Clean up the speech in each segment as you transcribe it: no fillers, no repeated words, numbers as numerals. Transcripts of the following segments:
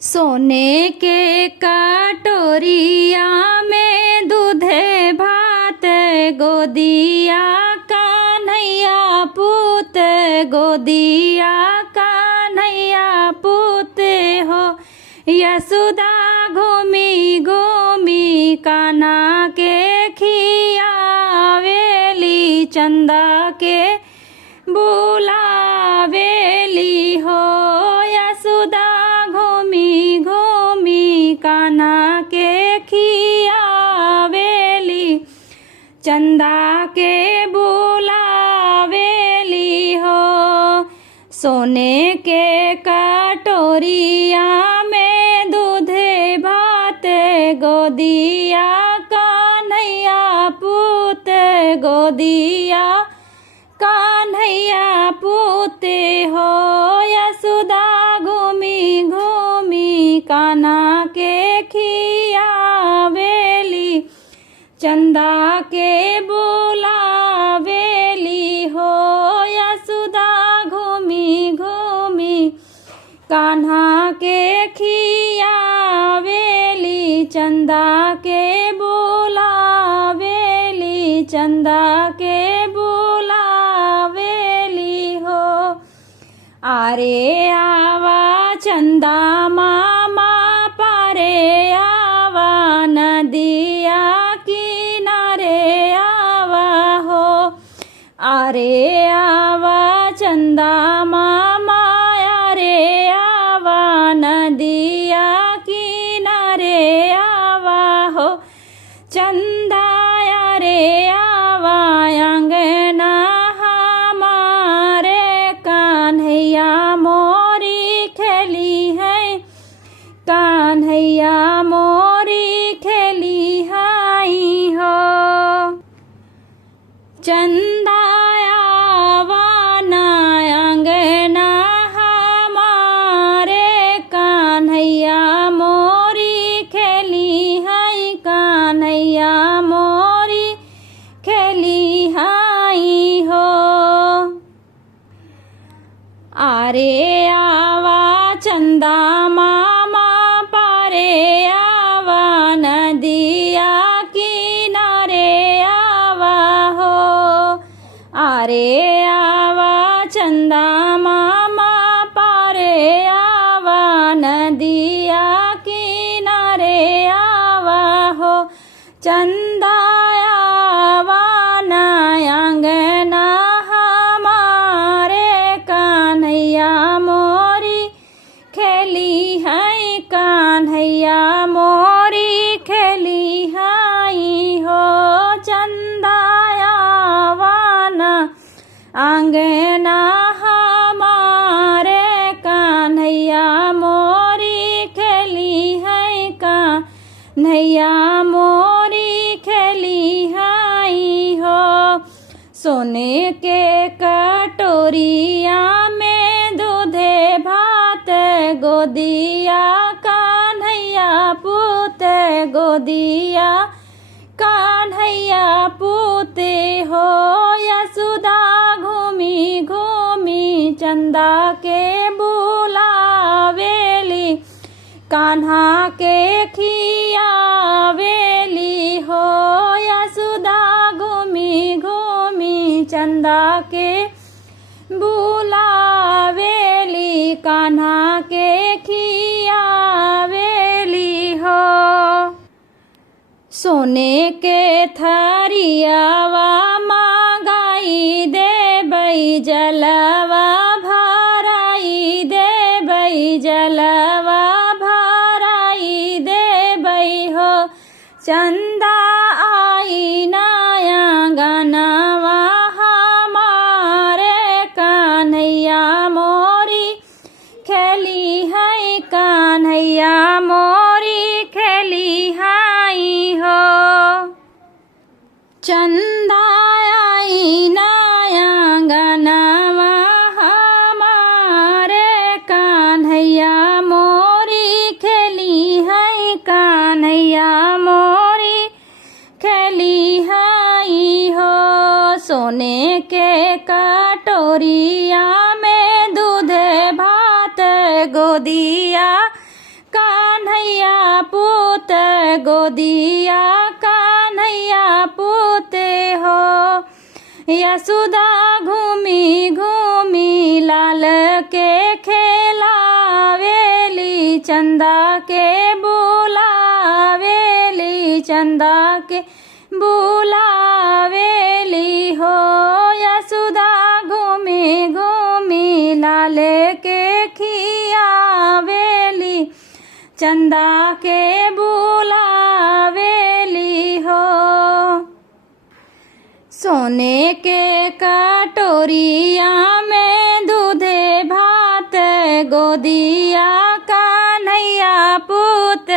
सोने के कटोरिया में दूधे भात गोदिया कन्हैया पूत गोदिया कन्हैया पूत हो। यशोदा घूमी घूमी कान्हा के खियावेली चंदा के बुलावेली हो। यशोदा घूमी घूमी कान्हा के खियावेली चंदा के बुलावेली हो। सोने के कटोरिया में दूधे भात गोदिया कन्हैया पूत गोदिया कन्हैया पूत हो। यशोदा घूमी घूमी कान्हा के खियावेली चंदा के बुलावेली हो। यशोदा घूमी घूमी कान्हा के खियावेली चंदा के बुलावेली चंदा के बुलावेली हो। आरे आवा चंदा मामा पारे आवा नदिया किनारे आवा हो। आरे आवा चंदा मामा आरे आवा नदिया किनारे आवा हो। चंदा रे आवा अंगना हमारे कान्हैया मोरी खेली है कान्हैया मोरी खेली हाई हो। चंदा आवा ना अंगना हमारे कान्हैया मोरी खेली है कान्हैया मोरी खेली हाई हो। आरे आवा चंदा मामा पारे आवा नदिया किनारे आवा हो। आरे आवा चंदा मामा पारे आवा नदिया किनारे आवा हो। चंदा आवा ना अंगना हमारे कान्हैया मोरी खेली है कान्हैया मोरी खेली हाई हो। चंदा आवा ना अंगना हमारे कान्हैया मोरी खेली है कान्हैया मोरी खेली हाई हो। सोने के कटोरिया में दूधे भात गोदिया कान्हैया पूत गोदिया कान्हैया पूत हो। यशोदा घूमी घूमी चंदा के बुलावेली कान्हा के खियावेली हो। यशोदा घूमी घूमी चंदा के बुलावेली कान्हा के खियावेली हो। सोने के थरियावा मांगाई देबई जलवा भराई देबई जलवा भराई देबई हो। चंदा आई नया गनवा हमारे कान्हैया मोरी खेली है कान्हैया मोरी खेली हाई हो। चंदा आई नया गनवा हमारे कान्हैया मोरी खेली है कान्हैया मोरी खेली हाई हो। सोने के कटोरिया में दूध भात गोदिया कान्हैया पूत गोदिया कान्हैया पूते हो यशोदा घूमी घूमी लाल के खेलावेली चंदा के बुलावेली चंदा के बुलावेली हो यशोदा घूमी घूमी लाल के खियावेली चंदा के बुलावेली हो सोने के कटोरिया में दूधे भात गोदिया कान्हैया पूत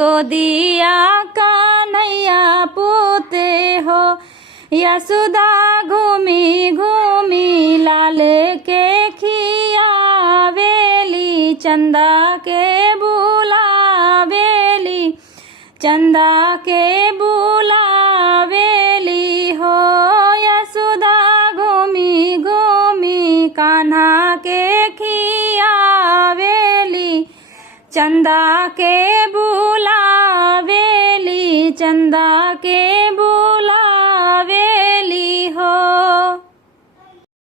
गोदिया कान्हैया पूते हो यशोदा घूमी घूमी लाल के खियावेली चंदा के बुलावेली चंदा के बुलावेली हो यशोदा घूमी घूमी कान्हा के खियावेली चंदा के बुलावेली चंदा के